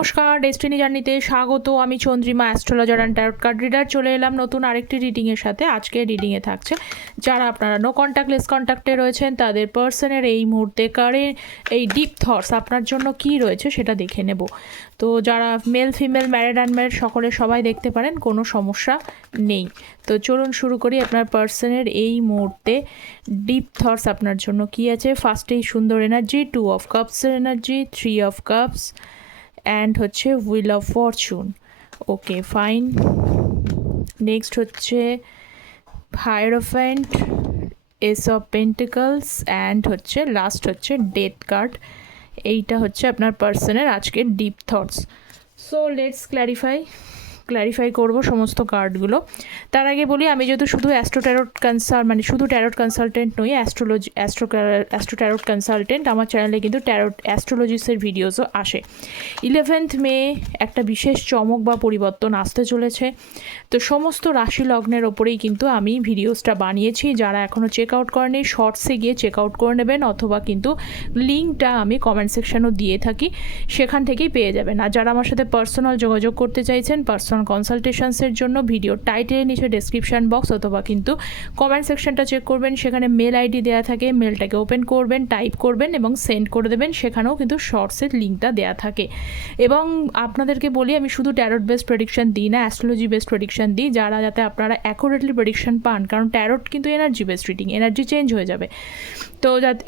নমস্কার, ডেস্টিনি জার্নিতে স্বাগত। আমি Chandrima, astrologer and tarot card reader. চলে এলাম নতুন আরেকটি রিডিংয়ের সাথে। আজকে রিডিংয়ে থাকছে যারা আপনারা নো কন্ট্যাক্ট লেস কন্ট্যাক্টে রয়েছেন তাদের পার্সনের এই মুহূর্তে এই ডিপ থটস আপনার জন্য কি রয়েছে সেটা দেখে নেব। তো যারা মেল ফিমেল ম্যারিড আনম্যারিড সবাই দেখতে পারেন, কোনো সমস্যা নেই। তো চলুন শুরু করি। আপনার পার্সনের এই মুহূর্তে ডিপ থটস আপনার জন্য কি আছে। ফার্স্টেই সুন্দর এনার্জি, 2 অফ কাপসের এনার্জি, 3 অফ কাপস অ্যান্ড হচ্ছে wheel of fortune. Okay fine. Next হচ্ছে hierophant, ace of pentacles and হচ্ছে লাস্ট হচ্ছে ডেথ কার্ড। এইটা হচ্ছে আপনার পার্সনের আজকের deep thoughts. So let's clarify করব সমস্ত কার্ডগুলো। তার আগে বলি, আমি যেহেতু শুধু শুধু ট্যারট কনসালটেন্ট নই, অ্যাস্ট্রো ট্যারট কনসালটেন্ট। আমার চ্যানেলে কিন্তু ট্যারট অ্যাস্ট্রোলজিসের ভিডিওসও আসে। 11th মে একটা বিশেষ চমক বা পরিবর্তন আসতে চলেছে। তো সমস্ত রাশি লগ্নের ওপরেই কিন্তু আমি ভিডিওসটা বানিয়েছি। যারা এখনও চেক আউট করেনি, শর্টসে গিয়ে চেক আউট করে নেবেন, অথবা কিন্তু লিঙ্কটা আমি কমেন্ট সেকশানেও দিয়ে থাকি, সেখান থেকেই পেয়ে যাবেন। আর যারা আমার সাথে পার্সোনাল যোগাযোগ করতে চাইছেন পার্সোনাল কনসালটেশনসের জন্য, ভিডিও টাইটেলের নিচে ডেসক্রিপশান বক্স অথবা কিন্তু কমেন্ট সেকশনটা চেক করবেন, সেখানে মেল আইডি দেওয়া থাকে। মেলটাকে ওপেন করবেন, টাইপ করবেন এবং সেন্ড করে দেবেন। সেখানেও কিন্তু শর্টসের লিঙ্কটা দেওয়া থাকে। এবং আপনাদেরকে বলি, আমি শুধু ট্যারট বেসড প্রেডিকশন দিই না, অ্যাস্ট্রোলজি বেসড প্রেডিকশন দিই, যাতে আপনারা অ্যাকুরেটলি প্রেডিকশন পান। কারণ ট্যারট কিন্তু energy based reading, energy change হয়ে যাবে। তো যাতে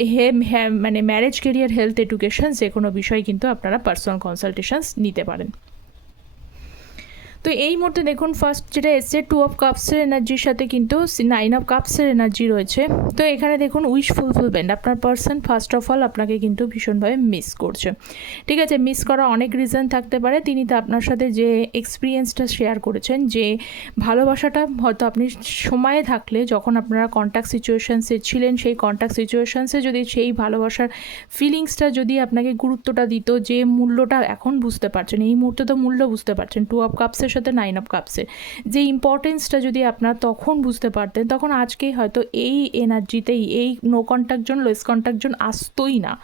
মানে ম্যারেজ, কেরিয়ার, হেলথ, এডুকেশন যে কোনো বিষয় কিন্তু আপনারা পার্সোনাল কনসালটেশনস নিতে পারেন। তো এই মুহূর্তে দেখুন, ফার্স্ট যেটা এসছে 2 অফ কাপসের এনার্জির সাথে কিন্তু 9 অফ কাপসের এনার্জি রয়েছে। তো এখানে দেখুন উইশ ফুলফিলমেন্ট। আপনার পার্সন ফার্স্ট অফ অল আপনাকে কিন্তু ভীষণভাবে মিস করছে। ঠিক আছে, মিস করা অনেক রিজন থাকতে পারে। তিনি তো আপনার সাথে যে এক্সপিরিয়েন্সটা শেয়ার করেছেন, যে ভালোবাসাটা হয়তো আপনি সময়ে থাকলে, যখন আপনারা কন্ট্যাক্ট সিচুয়েশানসে ছিলেন, সেই কন্ট্যাক্ট সিচুয়েশানসে যদি সেই ভালোবাসার ফিলিংসটা যদি আপনাকে গুরুত্বটা দিত, যে মূল্যটা এখন বুঝতে পারছেন, এই মুহূর্তে তো মূল্য বুঝতে পারছেন 2 অফ কাপসের সাথে 9 অফ কাপসের যে ইম্পর্টেন্সটা যদি আপনার তখন বুঝতে পারতেন, তখন আজকেই হয়তো এই এনার্জিতেই এই no contact zone, less contact zone আসতোই না।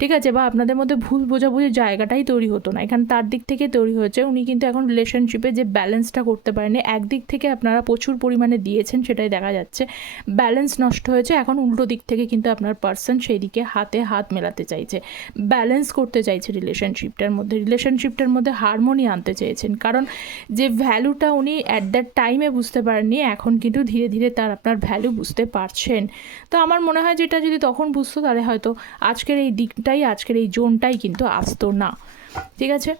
ঠিক আছে, বা আপনাদের মধ্যে ভুল বোঝাবুঝির জায়গাটাই তৈরি হতো না। এখানে তার দিক থেকে তৈরি হয়েছে। উনি কিন্তু এখন রিলেশনশিপে যে ব্যালেন্সটা করতে পারেনি, একদিক থেকে আপনারা প্রচুর পরিমাণে দিয়েছেন, সেটাই দেখা যাচ্ছে ব্যালেন্স নষ্ট হয়েছে। এখন উল্টো দিক থেকে কিন্তু আপনার পার্সন সেই দিকে হাতে হাত মেলাতে চাইছে, ব্যালেন্স করতে চাইছে রিলেশনশিপটার মধ্যে হারমোনি আনতে চেয়েছেন। কারণ যে ভ্যালুটা উনি অ্যাট দ্যাট টাইমে বুঝতে পারেননি, এখন কিন্তু ধীরে ধীরে তার আপনার ভ্যালু বুঝতে পারছেন। তো আমার মনে হয় যেটা যদি তখন বুঝতো, তাহলে হয়তো আজকের এই জোনটাই কিন্তু আসতো না। ঠিক আছে,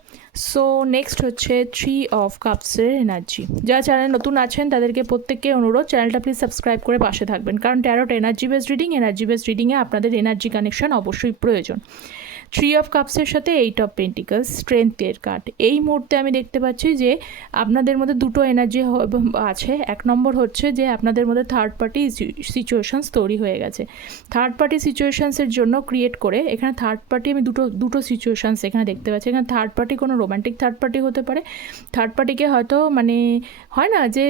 সো নেক্সট হচ্ছে 3 অফ কাপসের এনার্জি। যারা চ্যানেল নতুন আছেন তাদেরকে প্রত্যেককে অনুরোধ, চ্যানেলটা প্লিজ সাবস্ক্রাইব করে পাশে থাকবেন। কারণ ট্যারট এনার্জি বেসড রিডিংয়ে আপনাদের এনার্জি কানেকশন অবশ্যই প্রয়োজন। 3 অফ কাপসের সাথে 8 অফ পেন্টিকলস, স্ট্রেংথের কার্ড। এই মুহূর্তে আমি দেখতে পাচ্ছি যে আপনাদের মধ্যে দুটো এনার্জি আছে। এক নম্বর হচ্ছে যে আপনাদের মধ্যে থার্ড পার্টি সিচুয়েশানস তৈরি হয়ে গেছে। থার্ড পার্টি সিচুয়েশানসের জন্য ক্রিয়েট করে, এখানে থার্ড পার্টি আমি দুটো সিচুয়েশানস এখানে দেখতে পাচ্ছি। এখানে থার্ড পার্টি কোনো রোম্যান্টিক থার্ড পার্টি হতে পারে। থার্ড পার্টিকে হয়তো মানে হয় না যে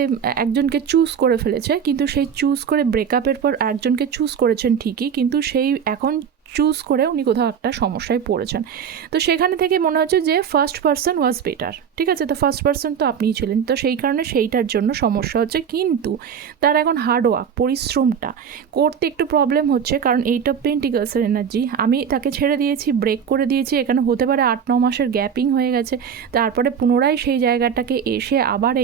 একজনকে চুজ করে ফেলেছে, কিন্তু সেই চুজ করে ব্রেকআপের পর একজনকে চুজ করেছেন ঠিকই, কিন্তু সেই এখন চুজ করে উনি কোথাও একটা সমস্যায় পড়েছেন। তো সেখানে থেকে মনে হচ্ছে যে ফার্স্ট পার্সন ওয়াজ বেটার। ঠিক আছে, তো ফার্স্ট পার্সন তো আপনিই ছিলেন, তো সেই কারণে সেইটার জন্য সমস্যা হচ্ছে। কিন্তু তার এখন হার্ডওয়ার্ক, পরিশ্রমটা করতে একটু প্রবলেম হচ্ছে। কারণ 8 অফ পেন্টিকলসের এনার্জি, আমি তাকে ছেড়ে দিয়েছি, ব্রেক করে দিয়েছি। এখানে হতে পারে 8-9 মাসের গ্যাপিং হয়ে গেছে, তারপরে পুনরায় সেই জায়গাটাকে এসে আবার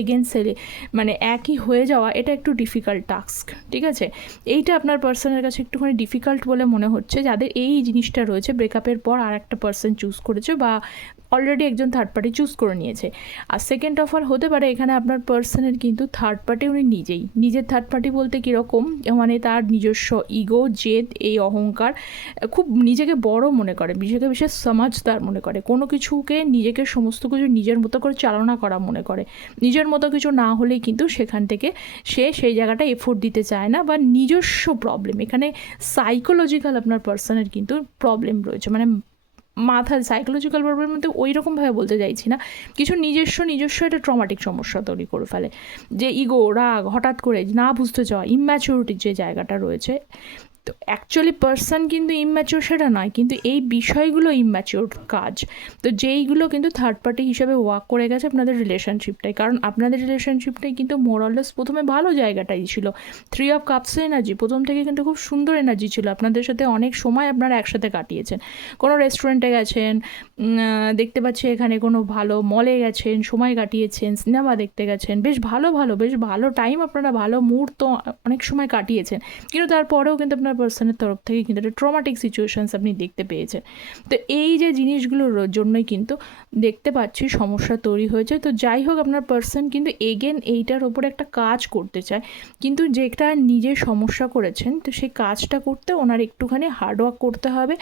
মানে একই হয়ে যাওয়া, এটা একটু ডিফিকাল্ট টাস্ক। ঠিক আছে, এইটা আপনার পার্সনের কাছে একটুখানি ডিফিকাল্ট বলে মনে হচ্ছে। যাদের এই জিনিসটা রয়েছে, ব্রেকআপের পর আর একটা পার্সন চুজ করেছে বা অলরেডি একজন থার্ড পার্টি চুজ করে নিয়েছে। আর সেকেন্ড অফ অল হতে পারে এখানে আপনার পার্সনের কিন্তু থার্ড পার্টি উনি নিজের থার্ড পার্টি বলতে কীরকম, মানে তার নিজস্ব ইগো, জেদ, এই অহংকার, খুব নিজেকে বড় মনে করে, নিজেকে বিশেষ সমাজদার মনে করে, কোনো কিছুকে নিজেকে সমস্ত কিছু নিজের মতো করে চালনা করা মনে করে। নিজের মতো কিছু না হলেই কিন্তু সেখান থেকে সে সেই জায়গাটা এফোর্ট দিতে চায় না, বা নিজস্ব প্রবলেম, এখানে সাইকোলজিক্যাল আপনার পার্সনের কিন্তু প্রবলেম রয়েছে। মানে মাথার সাইকোলজিক্যাল প্রবলেমের মধ্যে ওই রকমভাবে বলতে চাইছি না, কিছু নিজস্ব একটা ট্রমাটিক সমস্যা তৈরি করে ফেলে, যে ইগো, রাগ, হঠাৎ করে না বুঝতে চাওয়া, ইম্যাচুরিটির যে জায়গাটা রয়েছে, তো অ্যাকচুয়ালি পার্সন কিন্তু ইম্যাচিওর সেটা নয়, কিন্তু এই বিষয়গুলো ইম্যাচিওর কাজ। তো যেইগুলো কিন্তু থার্ড পার্টি হিসেবে ওয়ার্ক করে গেছে আপনাদের রিলেশনশিপটাই, কারণ আপনাদের রিলেশনশিপটাই কিন্তু মোরাললেস প্রথমে ভালো জায়গাটাই ছিল। 3 অফ কাপসের এনার্জি প্রথম থেকে কিন্তু খুব সুন্দর এনার্জি ছিল, আপনাদের সাথে অনেক সময় আপনারা একসাথে কাটিয়েছেন, কোনো রেস্টুরেন্টে গেছেন, দেখতে পাচ্ছি এখানে কোনো ভালো মলে গেছেন, সময় কাটিয়েছেন, সিনেমা দেখতে গেছেন, বেশ ভালো টাইম, আপনারা ভালো মুহূর্ত অনেক সময় কাটিয়েছেন। কিন্তু তারপরেও কিন্তু আপনার পার্সনের তরফ থেকে কিন্তু একটা ট্রমাটিক সিচুয়েশানস আপনি দেখতে পেয়েছেন। তো এই যে জিনিসগুলোর জন্যই কিন্তু দেখতে পাচ্ছি সমস্যা তৈরি হয়েছে। তো যাই হোক, আপনার পার্সন কিন্তু এগেন এইটার ওপর একটা কাজ করতে চায়, কিন্তু যেটা নিজে সমস্যা করেছেন, তো সেই কাজটা করতে ওনার একটুখানি হার্ডওয়ার্ক করতে হবে,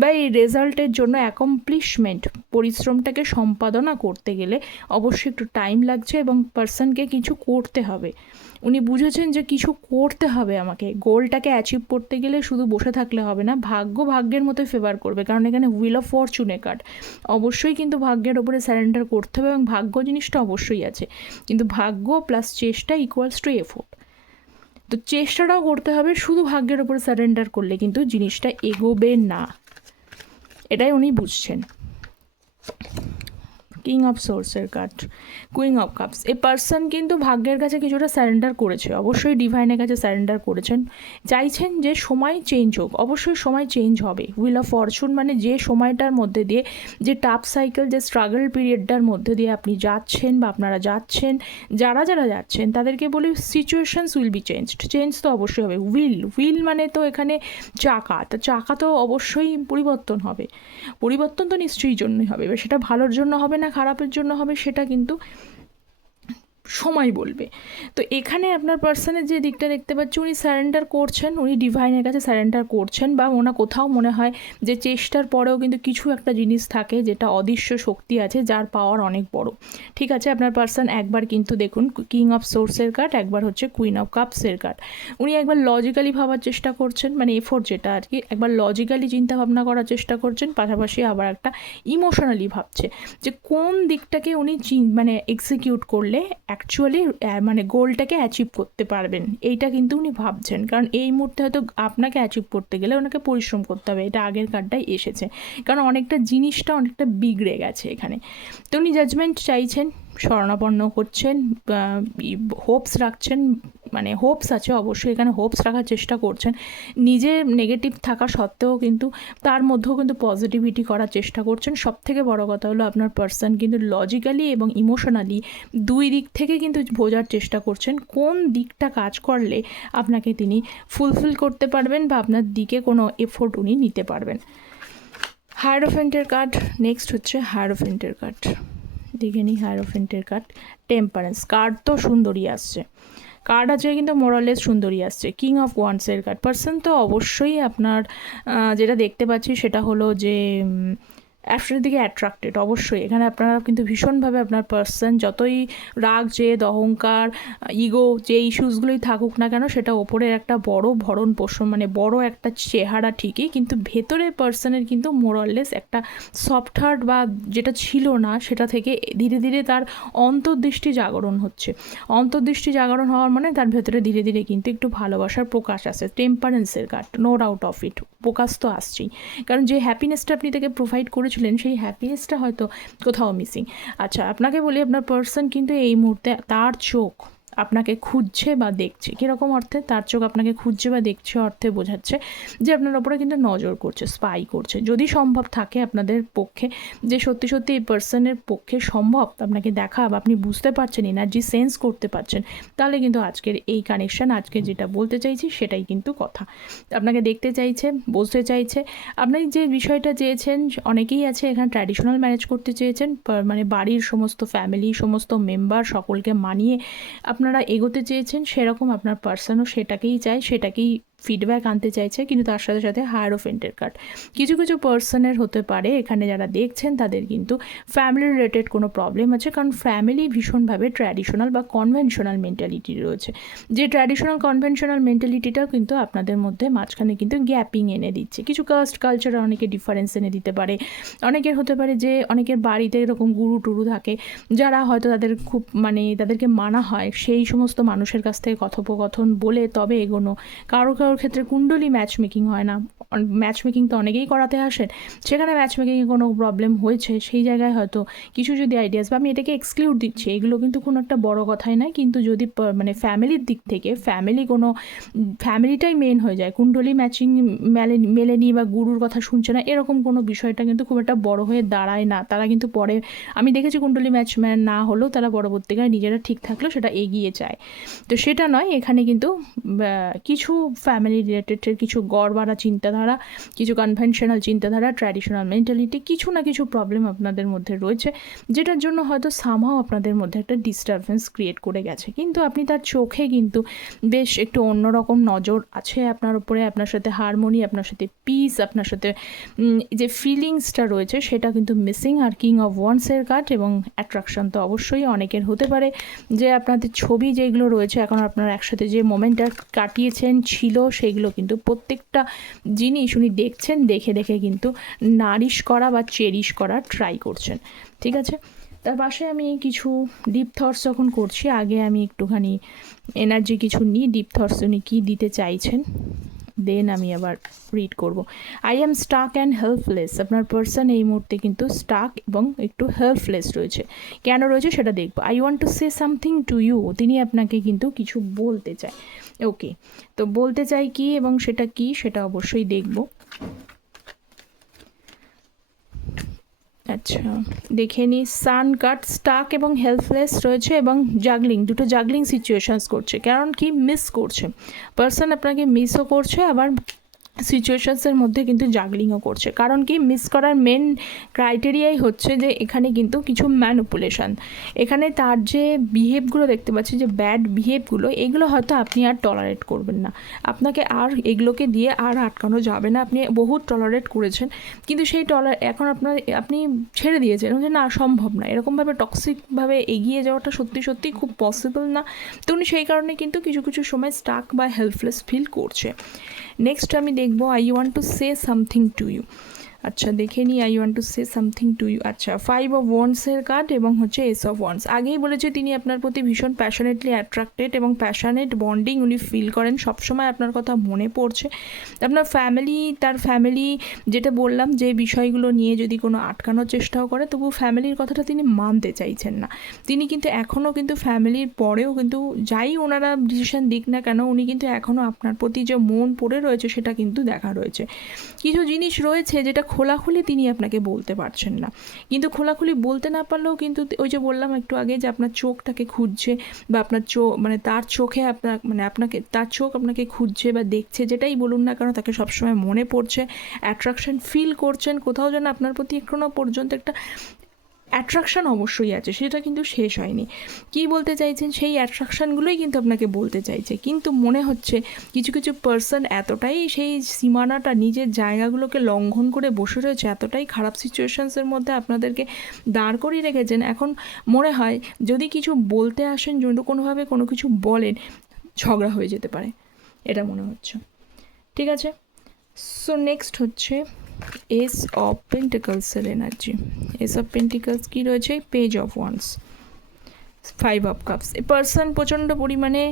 বা এই রেজাল্টের জন্য অ্যাকমপ্লিশমেন্ট, পরিশ্রমটাকে সম্পাদনা করতে গেলে অবশ্যই একটু টাইম লাগছে এবং পার্সনকে কিছু করতে হবে। উনি বুঝেছেন যে কিছু করতে হবে, আমাকে গোলটাকে অ্যাচিভ করতে গেলে শুধু বসে থাকলে হবে না, ভাগ্যের মতো ফেভার করবে, কারণ এখানে হুইল অফ ফরচুনে কার্ড। অবশ্যই কিন্তু ভাগ্যের ওপরে স্যারেন্ডার করতে হবে এবং ভাগ্য জিনিসটা অবশ্যই আছে, কিন্তু ভাগ্য প্লাস চেষ্টা ইকুয়ালস টু এফোর্ট। তো চেষ্টাটাও করতে হবে, শুধু ভাগ্যের ওপরে স্যারেন্ডার করলে কিন্তু জিনিসটা এগোবে না, এটাই উনি বুঝছেন। কিং অফ সোর্সের কার্ড, কুইন অফ কাপস। এই পার্সন কিন্তু ভাগ্যের কাছে কিছুটা স্যারেন্ডার করেছে, অবশ্যই ডিভাইনের কাছে স্যারেন্ডার করেছেন, চাইছেন যে সময় চেঞ্জ হোক, অবশ্যই সময় চেঞ্জ হবে। হুইল অফ ফরচুন মানে যে সময়টার মধ্যে দিয়ে, যে টাফ সাইকেল, যে স্ট্রাগল পিরিয়ডটার মধ্যে দিয়ে আপনি যাচ্ছেন বা আপনারা যাচ্ছেন, যারা যাচ্ছেন তাদেরকে বলি সিচুয়েশনস উইল বি চেঞ্জ তো অবশ্যই হবে। হুইল মানে তো এখানে চাকা, তো চাকা তো অবশ্যই পরিবর্তন হবে, পরিবর্তন তো নিশ্চয়ই জন্যই হবে, এবার সেটা ভালোর জন্য হবে না খারাপের জন্য হবে সেটা কিন্তু সময় বলবে। তো এখানে আপনার পার্সনের যে দিকটা দেখতে পাচ্ছি, উনি স্যারেন্ডার করছেন, উনি ডিভাইনের কাছে স্যারেন্ডার করছেন, বা ওনার কোথাও মনে হয় যে চেষ্টার পরেও কিন্তু কিছু একটা জিনিস থাকে যেটা অদৃশ্য শক্তি আছে, যার পাওয়ার অনেক বড়। ঠিক আছে, আপনার পার্সন একবার কিন্তু দেখুন কিং অফ সোর্সের কার্ড, একবার হচ্ছে কুইন অফ কাপসের কার্ড। উনি একবার লজিক্যালি ভাবার চেষ্টা করছেন, মানে এফোর্ট যেটা আর কি, একবার লজিক্যালি চিন্তা ভাবনা করার চেষ্টা করছেন, পাশাপাশি আবার একটা ইমোশনালি ভাবছে যে কোন দিকটাকে উনি মানে এক্সিকিউট করলে অ্যাকচুয়ালি মানে গোলটাকে অ্যাচিভ করতে পারবেন, এইটা কিন্তু উনি ভাবছেন। কারণ এই মুহূর্তে হয়তো আপনাকে অ্যাচিভ করতে গেলে ওনাকে পরিশ্রম করতে হবে, এটা আগের কার্ডটাই এসেছে, কারণ জিনিসটা অনেকটা বিগড়ে গেছে এখানে। তো উনি জাজমেন্ট চাইছেন, শরণাপন্ন করছেন, হোপস রাখছেন, মানে হোপস আছে অবশ্যই, এখানে হোপস রাখার চেষ্টা করছেন, নিজের নেগেটিভ থাকা সত্ত্বেও কিন্তু তার মধ্যেও কিন্তু পজিটিভিটি করার চেষ্টা করছেন। সব থেকে বড় কথা হলো আপনার পার্সন কিন্তু লজিক্যালি এবং ইমোশনালি দুই দিক থেকে কিন্তু বোঝার চেষ্টা করছেন কোন দিকটা কাজ করলে আপনাকে তিনি ফুলফিল করতে পারবেন বা আপনার দিকে কোনো এফোর্ট উনি নিতে পারবেন। হায়ারোফেন্টের কার্ড, নেক্সট হচ্ছে হায়ারোফেন্টের কার্ড, দেখে নিই হায়ারোফেন্টের কার্ড। টেম্পারেন্স কার্ড তো সুন্দরই আসছে, কার্ড আছে কিন্তু মোরালেস সুন্দরী আসছে। কিং অফ ওয়ান্ডসের কার্ড, পার্সন তো অবশ্যই আপনার যেটা দেখতে পাচ্ছি সেটা হলো যে আপনার দিকে অ্যাট্রাক্টেড, অবশ্যই এখানে আপনারা কিন্তু ভীষণভাবে আপনার পার্সন যতই রাগ, জেদ, অহংকার, ইগো, যে ইস্যুসগুলোই থাকুক না কেন, সেটা ওপরের একটা বড় ভরণ পোষণ, মানে বড় একটা চেহারা ঠিকই, কিন্তু ভেতরে পার্সনের কিন্তু মোরাললেস একটা সফট হার্ট, বা যেটা ছিল না সেটা থেকে ধীরে ধীরে তার অন্তর্দৃষ্টি জাগরণ হচ্ছে। অন্তর্দৃষ্টি জাগরণ হওয়ার মানে তার ভেতরে ধীরে ধীরে কিন্তু একটু ভালোবাসার প্রকাশ আসে। টেম্পারেন্সের card, no doubt of it, প্রকাশ তো আসছেই, কারণ যে হ্যাপিনেসটা আপনি তাকে প্রোভাইড করেছিলেন সেই হ্যাপিনেসটা হয়তো কোথাও মিসিং। আচ্ছা, আপনাকে বলি আপনার পার্সন কিন্তু এই মুহূর্তে তার চোখ আপনাকে খুঁজছে বা দেখছে। কীরকম অর্থে? তার চোখ আপনাকে খুঁজছে বা দেখছে অর্থে বোঝাচ্ছে যে আপনার ওপরে কিন্তু নজর করছে, স্পাই করছে। যদি সম্ভব থাকে আপনাদের পক্ষে, যে সত্যি সত্যি এই পার্সনের পক্ষে সম্ভব আপনাকে দেখা বা আপনি বুঝতে পারছেন, এনার্জি সেন্স করতে পারছেন, তাহলে কিন্তু আজকের এই কানেকশান, আজকে যেটা বলতে চাইছি সেটাই কিন্তু কথা। আপনাকে দেখতে চাইছে, বুঝতে চাইছে, আপনি যে বিষয়টা চেয়েছেন, অনেকেই আছে এখানে ট্র্যাডিশনাল ম্যারেজ করতে চেয়েছেন, মানে বাড়ির সমস্ত ফ্যামিলি, সমস্ত মেম্বার সকলকে মানিয়ে আপনারা এগোতে চেয়েছেন, সেরকম আপনার পার্সনও সেটাকেই চায়, সেটাকেই ফিডব্যাক আনতে চাইছে। কিন্তু তার সাথে সাথে হায়ারোফেন্টের কার্ড, কিছু কিছু পার্সনের হতে পারে এখানে যারা দেখছেন তাদের কিন্তু ফ্যামিলি রিলেটেড কোনো প্রবলেম আছে, কারণ ফ্যামিলি ভীষণভাবে ট্র্যাডিশনাল বা কনভেনশনাল মেন্টালিটি রয়েছে, যে ট্র্যাডিশনাল কনভেনশনাল মেন্টালিটিটাও কিন্তু আপনাদের মধ্যে মাঝখানে কিন্তু গ্যাপিং এনে দিচ্ছে। কিছু কাস্ট কালচারে অনেকে ডিফারেন্স এনে দিতে পারে, অনেকের হতে পারে যে অনেকের বাড়িতে এরকম গুরু টুরু থাকে, যারা হয়তো তাদের খুব তাদেরকে মানা হয়, সেই সমস্ত মানুষের কাছ থেকে কথোপকথন বলে তবে এগোনো। কারো কারোর ক্ষেত্রে কুণ্ডলী ম্যাচ মেকিং হয় না, ম্যাচ মেকিং তো অনেকেই করাতে আসেন, সেখানে ম্যাচ মেকিংয়ে কোনো প্রবলেম হয়েছে, সেই জায়গায় হয়তো কিছু যদি আইডিয়াস, বা আমি এটাকে এক্সক্লুড দিচ্ছি, এগুলো কিন্তু কোনো একটা বড় কথাই নয়, কিন্তু যদি মানে ফ্যামিলির দিক থেকে ফ্যামিলিটাই মেন হয়ে যায়, কুণ্ডলী ম্যাচিং মেলেনি বা গুরুর কথা শুনছে না, এরকম কোনো বিষয়টা কিন্তু খুব একটা বড় হয়ে দাঁড়ায় না। তারা কিন্তু পরে, আমি দেখেছি কুণ্ডলী ম্যান না হলেও তারা পরবর্তীকালে নিজেরা ঠিক থাকলেও সেটা এগিয়ে যায়। তো সেটা নয়, এখানে কিন্তু কিছু ফ্যামিলি রিলেটেডের কিছু গড়বাড়া চিন্তাধারা, কিছু কনভেনশনাল চিন্তাধারা, ট্র্যাডিশনাল মেন্টালিটি, কিছু না কিছু প্রবলেম আপনাদের মধ্যে রয়েছে, যেটার জন্য হয়তো সামহাও আপনাদের মধ্যে একটা ডিস্টারবেন্স ক্রিয়েট করে গেছে। কিন্তু আপনি তার চোখে কিন্তু বেশ একটু অন্যরকম নজর আছে আপনার উপরে, আপনার সাথে হারমোনি, আপনার সাথে পিস, আপনার সাথে যে ফিলিংসটা রয়েছে সেটা কিন্তু মিসিং। আর কিং অফ ওয়ান্সের কার্ড এবং অ্যাট্রাকশন তো অবশ্যই অনেকের হতে পারে, যে আপনাদের ছবি যেগুলো রয়েছে এখন আপনারা একসাথে যে মোমেন্টটা কাটিয়েছেন ছিল, সেগুলো কিন্তু প্রত্যেকটা জিনিস উনি দেখছেন, দেখে দেখে কিন্তু নারিশ করা বা চেরিশ করার ট্রাই করছেন। ঠিক আছে, তার পাশে আমি কিছু ডিপ থটস যখন করছি, আগে আমি একটুখানি এনার্জি কিছু নিই, ডিপ থটস উনি কী দিতে চাইছেন, দেন আমি আবার রিড করব। I am Starc and helpless. আপনার পার্সন এই মুহূর্তে কিন্তু স্টাক এবং একটু হেল্পলেস রয়েছে। কেন রয়েছে সেটা দেখবো। I want to say something to you. তিনি আপনাকে কিন্তু কিছু বলতে চায়। ওকে, তো বলতে চাই কি এবং সেটা কি সেটা অবশ্যই দেখব। আচ্ছা, দেখে নিই। সান কার্ড, স্টাক এবং হেল্পলেস রয়েছে এবং জাগলিং, দুটো জাগলিং সিচুয়েশানস করছে। কারণ কি, মিস করছে পার্সন, আপনাকে মিসও করছে, আবার সিচুয়েশানসের মধ্যে কিন্তু জাগলিংও করছে। কারণ কি, মিস করার মেন ক্রাইটেরিয়াই হচ্ছে যে এখানে কিন্তু কিছু ম্যানিপুলেশন, এখানে তার যে বিহেভগুলো দেখতে পাচ্ছি, যে ব্যাড বিহেভগুলো, এগুলো হয়তো আপনি আর টলারেট করবেন না, আপনাকে আর এগুলোকে দিয়ে আর আটকানো যাবে না। আপনি বহুত টলারেট করেছেন, কিন্তু সেই এখন আপনি ছেড়ে দিয়েছেন যে না, সম্ভব না, এরকমভাবে টক্সিকভাবে এগিয়ে যাওয়াটা সত্যি সত্যি খুব পসিবল না। তো উনি সেই কারণে কিন্তু কিছু কিছু সময় স্টাক বা হেল্পলেস ফিল করছে। নেক্সট আমি দেখবো I want to say something to you. আচ্ছা, দেখে নিই I want to say something to you. আচ্ছা, 5 অফ ওয়ান্ডসের কার্ড এবং হচ্ছে এস অফ ওয়ান্ডস। আগেই বলেছে তিনি আপনার প্রতি ভীষণ প্যাশনেটলি অ্যাট্রাক্টেড এবং প্যাশনেট বন্ডিং উনি ফিল করেন, সবসময় আপনার কথা মনে পড়ছে। আপনার তার ফ্যামিলি, যেটা বললাম, যে বিষয়গুলো নিয়ে যদি কোনো আটকানোর চেষ্টাও করে, তবু ফ্যামিলির কথাটা তিনি মানতে চাইছেন না। তিনি কিন্তু এখনও কিন্তু ফ্যামিলির পরেও কিন্তু যাই ওনারা ডিসিশন দিক না কেন, উনি কিন্তু এখনও আপনার প্রতি যে মন পড়ে রয়েছে সেটা কিন্তু দেখা রয়েছে। কিছু জিনিস রয়েছে যেটা খোলাখুলি তিনি আপনাকে বলতে পারছেন না, কিন্তু খোলাখুলি বলতে না পারলেও কিন্তু ওই যে বললাম একটু আগে, যে আপনার চোখটাকে খুঁজছে, বা আপনার মানে তার চোখে তার চোখ আপনাকে খুঁজছে বা দেখছে, যেটাই বলুন না কেন, তাকে সবসময় মনে পড়ছে, অ্যাট্রাকশন ফিল করছেন, কোথাও যেন আপনার প্রতি এখনও পর্যন্ত একটা অ্যাট্রাকশান অবশ্যই আছে, সেটা কিন্তু শেষ হয়নি। কী বলতে চাইছেন, সেই অ্যাট্রাকশানগুলোই কিন্তু আপনাকে বলতে চাইছে, কিন্তু মনে হচ্ছে কিছু কিছু পার্সন এতটাই সেই সীমানাটা, নিজের জায়গাগুলোকে লঙ্ঘন করে বসে রয়েছে, এতটাই খারাপ সিচুয়েশানসের মধ্যে আপনাদেরকে দাঁড় করিয়ে রেখেছেন। এখন মনে হয় যদি কিছু বলতে আসেন, যদি কোনোভাবে কোনো কিছু বলেন, ঝগড়া হয়ে যেতে পারে, এটা মনে হচ্ছে। ঠিক আছে, সো নেক্সট হচ্ছে এস অফ পেন্টিকলসের এনার্জি। এস অফ পেন্টিকলস কী রয়েছে, page of wands, 5 of cups. A person প্রচণ্ড পরিমাণে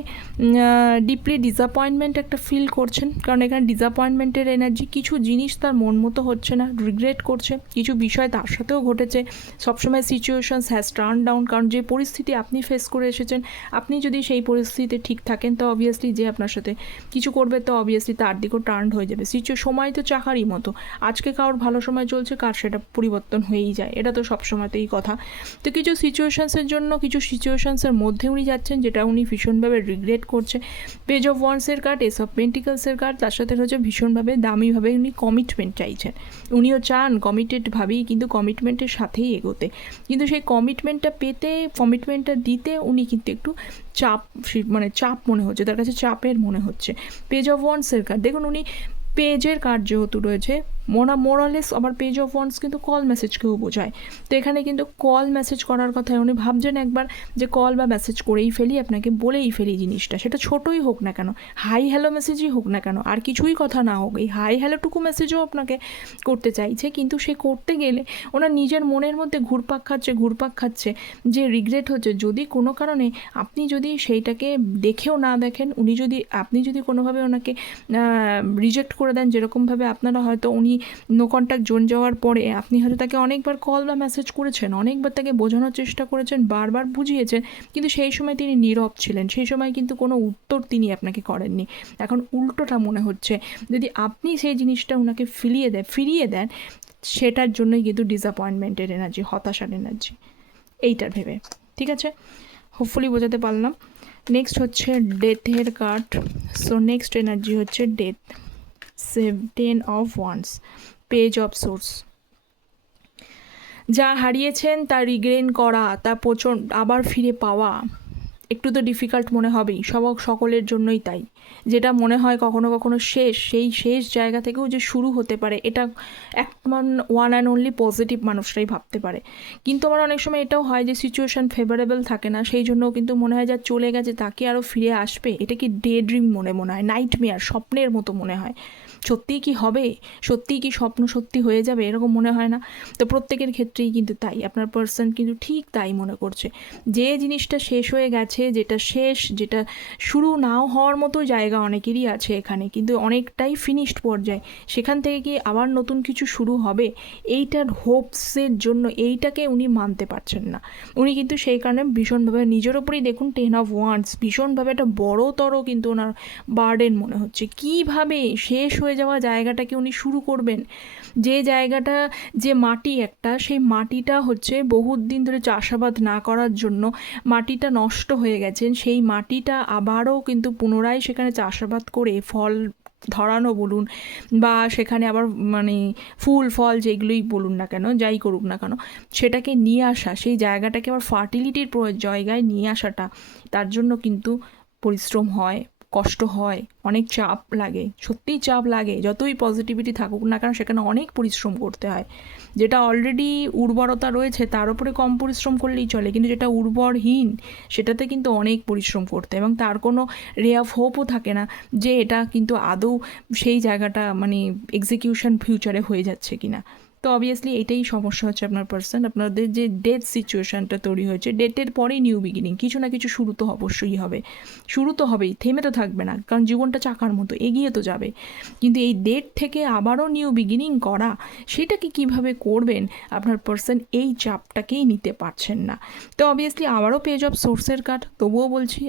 ডিপলি ডিসঅ্যাপয়েন্টমেন্ট একটা ফিল করছেন, কারণ এখানে ডিসঅ্যাপয়েন্টমেন্টের এনার্জি, কিছু জিনিস তার মন মতো হচ্ছে না, রিগ্রেট করছে, কিছু বিষয় তার সাথেও ঘটেছে, সবসময় সিচুয়েশনস হ্যাজ টার্ন ডাউন, কারণ যে পরিস্থিতি আপনি ফেস করে এসেছেন, আপনি যদি সেই পরিস্থিতিতে ঠিক থাকেন, তো অবভিয়াসলি যে আপনার সাথে কিছু করবে, তো অবভিয়াসলি তার দিকেও টার্ন হয়ে যাবে। সময় তো চাকারই মতো, আজকে কারোর ভালো সময় চলছে, কার সেটা পরিবর্তন হয়েই যায়, এটা তো সবসময়তেই কথা। তো কিছু সিচুয়েশনসের জন্য, কিছু সিচুয়েশনসের মধ্যে উনি যাচ্ছেন, যেটা উনি ভীষণভাবে রিগ্রেট করছে। পেজ অফ ওয়ান্ডসের কার্ড, এস অফ পেন্টিকলসের কার্ড, তার সাথে হচ্ছে ভীষণভাবে দামিভাবে উনি কমিটমেন্ট চাইছেন, উনিও চান কমিটেডভাবেই কিন্তু কমিটমেন্টের সাথেই এগোতে, কিন্তু সেই কমিটমেন্টটা পেতে, কমিটমেন্টটা দিতে উনি কিন্তু একটু চাপ মনে হচ্ছে, তার কাছে চাপের মনে হচ্ছে। পেজ অফ ওয়ান্ডসের কার্ড, দেখুন উনি পেজের কার্ড যেহেতু রয়েছে, মোরালেস আবার পেজ অফ ওয়ান্স কিন্তু কল মেসেজকেও বোঝায়। তো এখানে কিন্তু কল মেসেজ করার কথায় উনি ভাবছেন একবার যে কল বা মেসেজ করেই ফেলি, আপনাকে বলেই ফেলি জিনিসটা, সেটা ছোটোই হোক না কেন, হাই হ্যালো মেসেজই হোক না কেন, আর কিছুই কথা না হোক, এই হাই হ্যালোটুকু মেসেজও আপনাকে করতে চাইছে। কিন্তু সে করতে গেলে ওনার নিজের মনের মধ্যে ঘুরপাক খাচ্ছে যে রিগ্রেট হচ্ছে, যদি কোনো কারণে আপনি যদি সেইটাকে দেখেও না দেখেন, আপনি যদি কোনোভাবে ওনাকে রিজেক্ট করে দেন, যেরকমভাবে আপনারা হয়তো উনি নো কন্ট্যাক্ট জোন যাওয়ার পরে আপনি হয়তো তাকে অনেকবার কল বা মেসেজ করেছেন, অনেকবার তাকে বোঝানোর চেষ্টা করেছেন, বারবার বুঝিয়েছেন, কিন্তু সেই সময় তিনি নীরব ছিলেন, সেই সময় কিন্তু কোনো উত্তর তিনি আপনাকে করেননি। এখন উল্টোটা মনে হচ্ছে, যদি আপনি সেই জিনিসটা ওনাকে ফিরিয়ে দেন, সেটার জন্যই কিন্তু ডিসঅ্যাপয়েন্টমেন্টের এনার্জি, হতাশার এনার্জি, এইটার ভেবে। ঠিক আছে, হোপফুলি বোঝাতে পারলাম। নেক্সট হচ্ছে ডেথের কার্ড। সো নেক্সট এনার্জি হচ্ছে death, 10 of wands, page of swords. যা হারিয়েছেন তা রিগ্রেন করা, তা আবার ফিরে পাওয়া একটু তো ডিফিকাল্ট মনে হবেই, সকলের জন্যই তাই। যেটা মনে হয় কখনো কখনো শেষ, সেই শেষ জায়গা থেকেও যে শুরু হতে পারে, এটা ওয়ান অ্যান্ড অনলি পজিটিভ মানুষরাই ভাবতে পারে। কিন্তু আমার অনেক সময় এটাও হয় যে সিচুয়েশান ফেভারেবল থাকে না, সেই জন্যও কিন্তু মনে হয় যা চলে গেছে তাকে আরও ফিরে আসবে, এটা কি ডে ড্রিম মনে হয়, নাইটমেয়ার, স্বপ্নের মতো মনে হয়। সত্যিই কি হবে, সত্যিই কি স্বপ্ন সত্যি হয়ে যাবে, এরকম মনে হয় না? তো প্রত্যেকের ক্ষেত্রেই কিন্তু তাই, আপনার পার্সন কিন্তু ঠিক তাই মনে করছে। যে জিনিসটা শেষ হয়ে গেছে, যেটা শুরু নাও হওয়ার মতো জায়গা অনেকেরই আছে এখানে, কিন্তু অনেকটাই ফিনিশড পর্যায়ে, সেখান থেকে কি আবার নতুন কিছু শুরু হবে, এইটার হোপসের জন্য এইটাকে উনি মানতে পারছেন না। উনি কিন্তু সেই কারণে ভীষণভাবে নিজের ওপরেই দেখুন 10 অফ ওয়ান্স, ভীষণভাবে একটা বড়তর কিন্তু ওনার বার্ডেন মনে হচ্ছে। কীভাবে শেষ হয়ে যাওয়া জায়গাটাকে উনি শুরু করবেন, যে জায়গাটা, যে মাটি একটা, সেই মাটিটা হচ্ছে বহুত দিন ধরে চাষাবাদ না করার জন্য মাটিটা নষ্ট হয়ে গেছেন, সেই মাটিটা আবারও কিন্তু পুনরায় সেখানে চাষাবাদ করে ফল ধরানো বলুন, বা সেখানে আবার মানে ফুল ফল যেগুলোই বলুন না কেন, যাই করুক না কেন, সেটাকে নিয়ে আসা, সেই জায়গাটাকে আবার ফার্টিলিটির জায়গায় নিয়ে আসাটা, তার জন্য কিন্তু পরিশ্রম হয়, কষ্ট হয়, অনেক চাপ লাগে, সত্যিই চাপ লাগে। যতই পজিটিভিটি থাকুক না কেন, সেখানে অনেক পরিশ্রম করতে হয়। যেটা অলরেডি উর্বরতা রয়েছে তার উপরে কম পরিশ্রম করলেই চলে, কিন্তু যেটা উর্বরহীন সেটাতে কিন্তু অনেক পরিশ্রম করতে, এবং তার কোনো রে অফ হোপও থাকে না যে এটা কিন্তু আদৌ সেই জায়গাটা মানে এক্সিকিউশন ফিউচারে হয়ে যাচ্ছে কিনা। তো অবভিয়াসলি এটাই সমস্যা হচ্ছে আপনার পার্সন, আপনাদের যে ডেথ সিচুয়েশানটা তৈরি হয়েছে, ডেথের পরেই নিউ বিগিনিং, কিছু না কিছু শুরু তো অবশ্যই হবে, শুরু তো হবেই, থেমে তো থাকবে না, কারণ জীবনটা চাকার মতো এগিয়ে তো যাবে। কিন্তু এই ডেথ থেকে আবারও নিউ বিগিনিং করা, সেটাকে কিভাবে করবেন আপনার পার্সন এই চাপটাকেই নিতে পারছেন না। তো অবভিয়াসলি আবারও পেজ অফ সোর্সের কার্ড, তবুও বলছি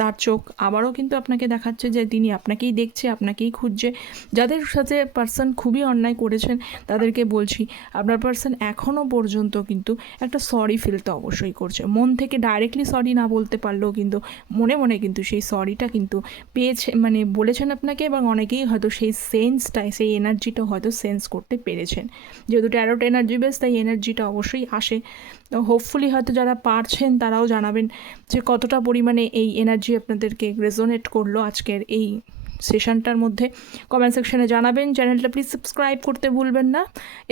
তার চোখ আবারও কিন্তু আপনাকে দেখাচ্ছে যে তিনি আপনাকেই দেখছে, আপনাকেই খুঁজছে। যাদের সাথে পার্সন খুবই অন্যায় করেছেন তাদেরকে বলছি, আপনার পার্সন এখনও পর্যন্ত কিন্তু একটা সরি ফিল তো অবশ্যই করছে, মন থেকে ডাইরেক্টলি সরি না বলতে পারলেও কিন্তু মনে মনে কিন্তু সেই সরিটা কিন্তু পেয়েছে, মানে বলেছেন আপনাকে, এবং অনেকেই হয়তো সেই সেন্সটাই, সেই এনার্জিটা হয়তো সেন্স করতে পেরেছেন। যেহেতু ট্যারোট এনার্জি বেস, তাই এনার্জিটা অবশ্যই আসে। তো হোপফুলি হয়তো যারা পারছেন তারাও জানাবেন যে কতটা পরিমাণে এই এনার্জি আপনাদেরকে রেজোনেট করলো আজকের এই সেশনটার মধ্যে। কমেন্ট সেকশনে জানাবেন, চ্যানেলটা প্লিজ সাবস্ক্রাইব করতে ভুলবেন না,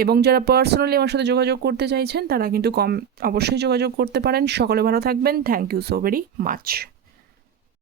এবং যারা পার্সোনালি আমার সাথে যোগাযোগ করতে চাইছেন তারা কিন্তু অবশ্যই যোগাযোগ করতে পারেন। সকলে ভালো থাকবেন, thank you so very much.